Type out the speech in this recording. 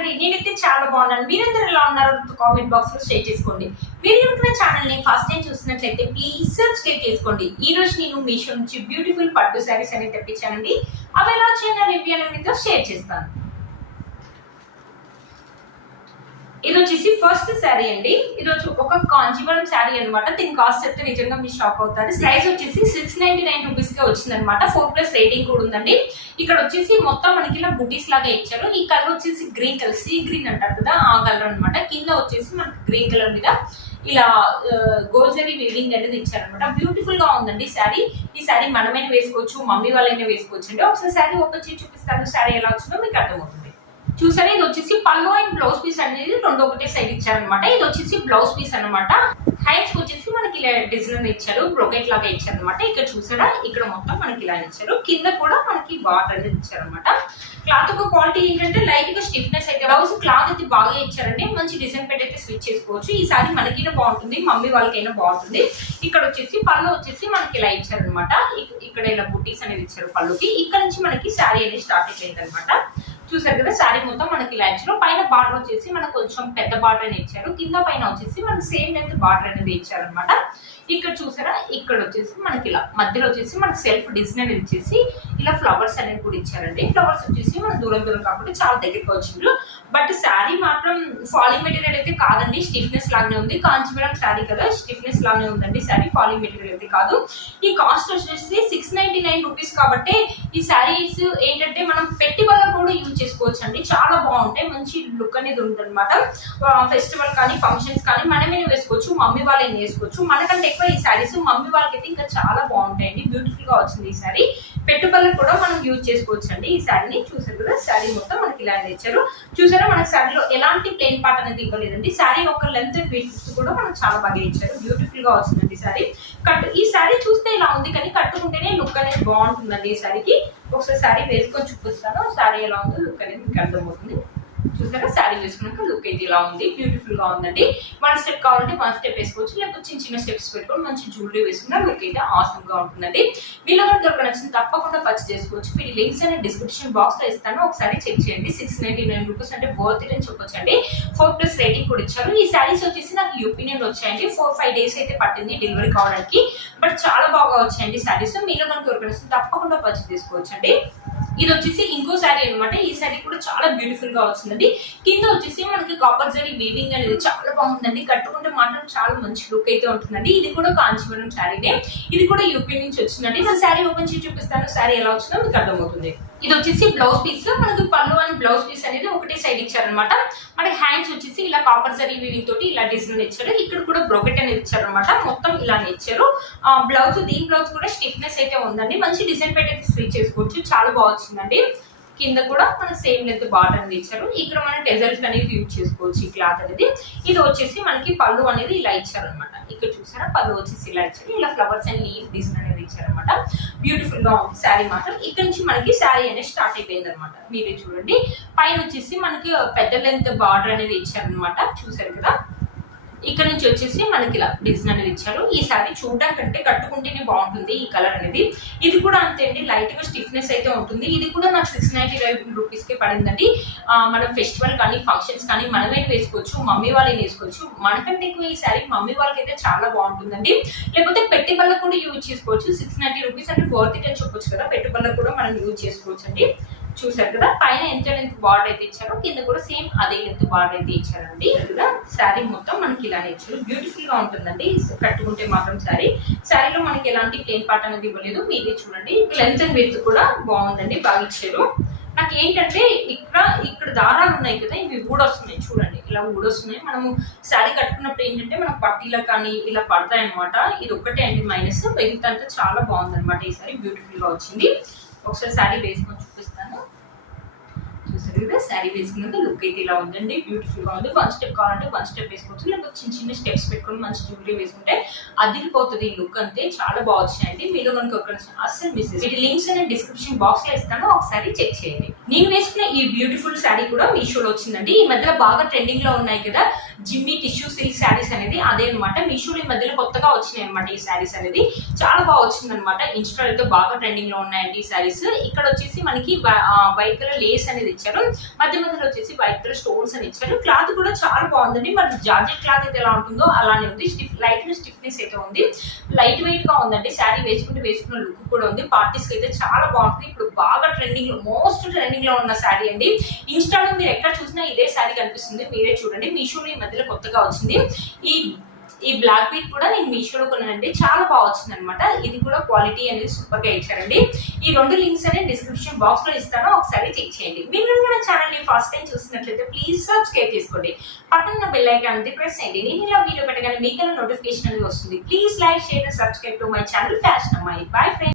ఉన్నారండి? నేనైతే చాలా బాగున్నాను. మీరందరూ ఎలా ఉన్నారో కామెంట్ బాక్స్ లో షేర్ చేసుకోండి. మీరు కనుక నా ఛానల్ ని ఫస్ట్ టైం చూసినట్లయితే ప్లీజ్ సబ్స్క్రైబ్ చేసుకోండి. ఈ రోజు నేను మీషో నుంచి బ్యూటిఫుల్ పట్టు శారీస్ అనేది తెప్పించానండి. అవి ఎలా చేయాలో రివ్యూ అనేది మీతో షేర్ చేస్తాను. ఇది వచ్చేసి ఫస్ట్ శారీ అండి. ఇది వచ్చి ఒక కాంజీవరం శారీ అనమాట. దీని కాస్ట్ చెప్తే నిజంగా మీరు షాక్ అవుతారు. ప్రైస్ వచ్చేసి 699 రూపీస్ కే వచ్చింది అనమాట. 4+ రేటింగ్ కూడా ఉందండి. ఇక్కడ వచ్చేసి మొత్తం మనకి ఇలా బుటీస్ లాగా ఇచ్చారు. ఈ కలర్ వచ్చేసి గ్రీన్ కలర్, సీ గ్రీన్ అంటారు కదా, ఆ కలర్ అనమాట. కింద వచ్చేసి మనకి గ్రీన్ కలర్ మీద ఇలా గోల్జరీ వీవింగ్ అనేది ఇచ్చారనమాట. బ్యూటిఫుల్ గా ఉందండి శారీ. ఈ శారీ మనమైనా వేసుకోవచ్చు, మమ్మీ వాళ్ళైనా వేసుకోవచ్చు అండి. ఒకసారి శారీ ఓపెన్ చేసి చూపిస్తాను. శారీ ఎలా వచ్చిందో మీకు అర్థమవుతుంది. చూసారా, ఇది వచ్చేసి పళ్ళు అండ్ బ్లౌజ్ పీస్ అనేది రెండు ఒకటే సైడ్ ఇచ్చారనమాట. ఇది వచ్చేసి బ్లౌజ్ పీస్ అనమాట. హ్యాండ్స్ వచ్చేసి మనకి ఇలా డిజైన్ ఇచ్చారు, బ్రొకెట్ లాగా ఇచ్చారనమాట. ఇక్కడ చూసారా, ఇక్కడ మొత్తం మనకి ఇలా ఇచ్చారు. కింద కూడా మనకి బార్డర్ అనేది ఇచ్చారనమాట. క్లాత్ ఒక క్వాలిటీ ఏంటంటే లైట్ గా స్టిఫ్నెస్ అయితే, బ్లౌజ్ క్లాత్ అయితే బాగా ఇచ్చారండి. మంచి డిజైన్ పెట్టి అయితే స్విచ్ చేసుకోవచ్చు. ఈ సారీ మనకైనా బాగుంటుంది, మమ్మీ వాళ్ళకైనా బాగుంటుంది. ఇక్కడ వచ్చేసి పళ్ళు వచ్చేసి మనకి ఇలా ఇచ్చారనమాట. ఇక్కడ ఇలా బుటీస్ అనేది ఇచ్చారు పళ్ళుకి. ఇక్కడ నుంచి మనకి శారీ అనేది స్టార్ట్ అయిపోయింది అనమాట. చూసారు కదా, శారీ మొత్తం మనకి ఇలా ఇచ్చారు. పైన బార్డర్ వచ్చేసి మనకు కొంచెం పెద్ద బార్డర్ అనేది ఇచ్చారు. కింద పైన వచ్చేసి మనకి సేమ్ లెంత్ బార్డర్ అనేది ఇచ్చారనమాట. ఇక్కడ చూసారా, ఇక్కడ వచ్చేసి మనకి ఇలా మధ్యలో వచ్చేసి మనకి సెల్ఫ్ డిజైన్ అనేది ఇచ్చేసి ఇలా ఫ్లవర్స్ అనేది కూడా ఇచ్చారండి. ఫ్లవర్స్ వచ్చేసి మన దూరం దూరం కాబట్టి చాలా దగ్గరికి వచ్చిండ్రు. బట్ శారీ మాత్రం ఫాలింగ్ మెటీరియల్ అయితే కాదండి, స్టిఫ్నెస్ లాగానే ఉంది. కాంచీపురం శారీ కదా, స్టిఫ్నెస్ లాగానే ఉందండి శారీ, ఫాలింగ్ మెటీరియల్ అయితే కాదు. ఈ కాస్ట్ వచ్చేసి 699 రూపీస్ కాబట్టి ఈ శారీస్ ఏంటంటే మనం పెట్టి వల్ల కూడా యూజ్ చేసుకోవచ్చు అండి. చాలా బాగుంటాయి, మంచి లుక్ అనేది ఉంటుంది అనమాట. ఫెస్టివల్ కానీ ఫంక్షన్స్ కానీ మనమే వేసుకోవచ్చు, మమ్మీ వాళ్ళని వేసుకోవచ్చు. మనకంటే ఎక్కువ ఈ శారీస్ మమ్మీ వాళ్ళకి అయితే ఇంకా చాలా బాగుంటాయండి. బ్యూటిఫుల్ గా వచ్చింది ఈ శారీ. పెట్టుబడులకు కూడా మనం యూజ్ చేసుకోవచ్చు అండి. ఈ శారీని చూసారు కదా, శారీ మొత్తం మనకి ఇలా ఇచ్చారు. చూసారా, మనకి శారీలో ఎలాంటి ప్లెయిన్ పార్ట్ అనేది ఇవ్వలేదండి. శారీ ఒక లెంత్ విడ్త్ కూడా మనకు చాలా బాగా ఇచ్చారు. బ్యూటిఫుల్ గా వచ్చిందండి శారీ. ఈ శారీ చూస్తే ఇలా ఉంది కానీ కట్టుకుంటేనే లుక్ అనేది బాగుంటుందండి. ఈ శారీకి ఒకసారి శారీ వేసుకొని చూపిస్తాను. శారీ ఎలా ఉందో లుక్ అనేది మీకు అర్థమవుతుంది. చూసారా, శారీ వేసుకున్నాక లుక్ అయితే ఇలా ఉంది. బ్యూటిఫుల్ గా ఉందండి. 1 స్టెప్ కావాలంటే 1 స్టెప్ వేసుకోవచ్చు, లేకపోతే చిన్న చిన్న స్టెప్స్ పెట్టుకొని మంచి జ్యువెలరీ వేసుకున్నా లుక్ అయితే ఆసమ్ గా ఉంటుందండి. వీళ్ళు కనుక నచ్చింది తప్పకుండా పర్చేస్ చేసుకోవచ్చు. వీటి లింక్స్ అనేది డిస్క్రిప్షన్ బాక్స్ లో ఇస్తాను, ఒకసారి చెక్ చేయండి. 699 రూపీస్ అంటే వర్త్ ఇట్ అని చెప్పొచ్చు అండి. 4+ రేటింగ్ కూడా ఇచ్చారు. ఈ శారీస్ వచ్చేసి నాకు యూపీనియన్ వచ్చాయండి. 4-5 డేస్ అయితే పట్టింది డెలివరీ కావడానికి. బట్ చాలా బాగా వచ్చాయండి శారీస్. మీరు కనుక నచ్చింది తప్పకుండా పర్చేస్ చేసుకోవచ్చు అండి. ఇది వచ్చేసి ఇంకో శారీ అనమాట. ఈ శారీ కూడా చాలా బ్యూటిఫుల్ గా వచ్చిందండి. కింద వచ్చేసి మనకి కాపర్ జరీ వీవింగ్ అనేది చాలా బాగుందండి. కట్టుకుంటే మాత్రం చాలా మంచి లుక్ అయితే ఉంటుందండి. ఇది కూడా కాంచీపురం శారీనే. ఇది కూడా యూపీ నుంచి వచ్చిందండి. నేను శారీ ఓపెన్ చేసి చూపిస్తాను. శారీ ఎలా వచ్చిందో మీకు అర్థమవుతుంది. ఇది వచ్చేసి బ్లౌజ్ పీస్. మనకి పళ్ళు అండ్ బ్లౌజ్ పీస్ అనేది ఒకటే సైడ్ ఇచ్చారనమాట. మనకి హ్యాండ్స్ వచ్చేసి ఇలా కాపర్ జరీ వీవింగ్ తోటి ఇలా డిజైన్ ఇచ్చారు. ఇక్కడ కూడా బ్రోకెట్ అనేది ఇచ్చారనమాట. మొత్తం ఇలానే ఇచ్చారు. బ్లౌజ్, దీని బ్లౌజ్ కూడా స్టిఫ్నెస్ అయితే ఉందండి. మంచి డిజైన్ పెట్టి అయితే స్టిచ్ చేసుకోవచ్చు. చాలా బాగా వచ్చిందండి. కింద కూడా మన సేమ్ లెంత్ బార్డర్ అనేది ఇచ్చారు. ఇక్కడ మనం టెజల్స్ అనేది యూజ్ చేసుకోవచ్చు. ఈ క్లాత్ అనేది ఇది వచ్చేసి మనకి పళ్ళు అనేది ఇలా ఇచ్చారనమాట. ఇక్కడ చూసారా, పళ్ళు వచ్చేసి ఇలా ఇచ్చారు. ఇలా ఫ్లవర్స్ అండ్ లీఫ్ డిజైన్ అనేది ఇచ్చారనమాట. బ్యూటిఫుల్ గా ఉంది శారీ మాత్రం. ఇక్కడ నుంచి మనకి శారీ అనేది స్టార్ట్ అయిపోయింది అనమాట. మీరే చూడండి, పైన వచ్చేసి మనకి పెద్ద లెంత్ బార్డర్ అనేది ఇచ్చారనమాట. చూసారు కదా, ఇక్కడ నుంచి వచ్చేసి మనకి ఇలా డిజైన్ అనేది ఇచ్చారు. ఈ శారీ చూడడానికంటే కట్టుకుంటేనే బాగుంటుంది. ఈ కలర్ అనేది ఇది కూడా అంతే అండి, లైట్ గా స్టిఫ్నెస్ అయితే ఉంటుంది. ఇది కూడా నాకు 699 రూపీస్ కే పడిందండి. మన ఫెస్టివల్ కానీ ఫంక్షన్స్ కానీ మనమే వేసుకోవచ్చు, మమ్మీ వాళ్ళని వేసుకోవచ్చు. మనకంటే ఎక్కువ ఈ శారీ మమ్మీ వాళ్ళకి అయితే చాలా బాగుంటుందండి. లేకపోతే పెట్టుబడులకు కూడా యూజ్ చేసుకోవచ్చు. 690 రూపీస్ అంటే వర్త్ ఇట్ అని చెప్పొచ్చు కదా. పెట్టుబడులకు కూడా మనం యూజ్ చేసుకోవచ్చు అండి. చూసారు కదా, పైన ఎంత లెంత్ బార్డర్ అయితే ఇచ్చారో కింద కూడా సేమ్ అదే లెంత్ బార్డర్ అయితే ఇచ్చారండి. కదా, శారీ మొత్తం మనకి ఇలానే ఇచ్చారు. బ్యూటిఫుల్ గా ఉంటుందండి కట్టుకుంటే మాత్రం శారీ. శారీలో మనకి ఎలాంటి ప్లెయిన్ పార్ట్ అనేది ఇవ్వలేదు. మీరే చూడండి, లెంత్ అండ్ విడ్త్ కూడా బాగుందండి, బాగా ఇచ్చారు. నాకు ఏంటంటే ఇక్కడ దారాలు ఉన్నాయి కదా, ఇవి ఊడొస్తున్నాయి చూడండి, ఇలా ఊడొస్తున్నాయి. మనము శారీ కట్టుకున్నప్పుడు ఏంటంటే మనం పట్టీలకు కానీ ఇలా పడతాయి అనమాట. ఇది ఒక్కటే అండి మైనస్, మిగతా అంతా చాలా బాగుంది అనమాట. ఈ శారీ బ్యూటిఫుల్ గా వచ్చింది. ఒకసారి శారీ వేసుకొని చూపిస్తాను. చూసారు కదా, శారీ వేసుకున్నాక లుక్ అయితే ఇలా ఉందండి. బ్యూటిఫుల్ గా ఉంది. 1 స్టెప్ కావాలంటే 1 స్టెప్ వేసుకోవచ్చు, లేకపోతే చిన్న చిన్న స్టెప్స్ పెట్టుకొని మంచి జ్యువెలరీ వేసుకుంటే అదిరిపోతుంది ఈ లుక్ అంతే. చాలా బాగా వచ్చాయండి. మీరు కనుక అస్సలు మిస్ వీటి లింక్స్ అనేది డిస్క్రిప్షన్ బాక్స్ లో ఇస్తాను, ఒకసారి చెక్ చేయండి. నేను వేసుకున్న ఈ బ్యూటిఫుల్ శారీ కూడా మీషోలో వచ్చిందండి. ఈ మధ్య బాగా ట్రెండింగ్ లో ఉన్నాయి కదా జిమ్మి టిష్యూ సిల్క్ శారీస్ అనేది అదే అనమాట. మీషోలో ఈ మధ్యలో కొత్తగా వచ్చినాయి అనమాట ఈ శారీస్ అనేది. చాలా బాగా వచ్చింది అనమాట. ఇన్స్టా అయితే బాగా ట్రెండింగ్ లో ఉన్నాయండి ఈ శారీస్. ఇక్కడ వచ్చేసి మనకి వైట్ కలర్ లేస్ అనేది ఇచ్చారు, మధ్య మధ్యలో వచ్చేసి వైట్ కలర్ స్టోన్స్ అని ఇచ్చారు. క్లాత్ కూడా చాలా బాగుందండి. మరి జార్జెట్ క్లాత్ అయితే ఎలా ఉంటుందో అలానే ఉంది. స్టిఫ్నెస్ అయితే ఉంది, లైట్ వెయిట్ గా ఉందండి. శారీ వేసుకున్న లుక్ కూడా ఉంది. పార్టీస్ కి అయితే చాలా బాగుంటుంది. ఇప్పుడు బాగా మోస్ట్ ట్రెండింగ్ లో ఉన్న శారీ అండి. ఇన్స్టాలో మీరు ఎక్కడ చూసినా ఇదే శారీ కనిపిస్తుంది, మీరే చూడండి. మీషోలో ఈ మధ్యలో కొత్తగా వచ్చింది. ఈ బ్లాక్ బీట్ కూడా నేను మీషోలో కొన్నానండి, చాలా బాగా వచ్చింది అనమాట. ఇది కూడా క్వాలిటీ అనేది సూపర్ గా ఇచ్చారండి. ఈ 2 లింక్స్ అనేది డిస్క్రిప్షన్ బాక్స్ లో ఇస్తాను, ఒకసారి చెక్ చేయండి. మీరు మన ఛానల్ ని ఫస్ట్ టైం చూస్తున్నట్లయితే ప్లీజ్ సబ్స్క్రైబ్ చేసుకోండి. పక్కన బెల్ ఐకాన్ అనేది ప్రెస్ చేయండి. నేను ఇలా వీడియో పెట్టగానే మీకు నోటిఫికేషన్ అనేది వస్తుంది. Please like, share, subscribe to my channel fashion అమ్మాయి. Bye friends.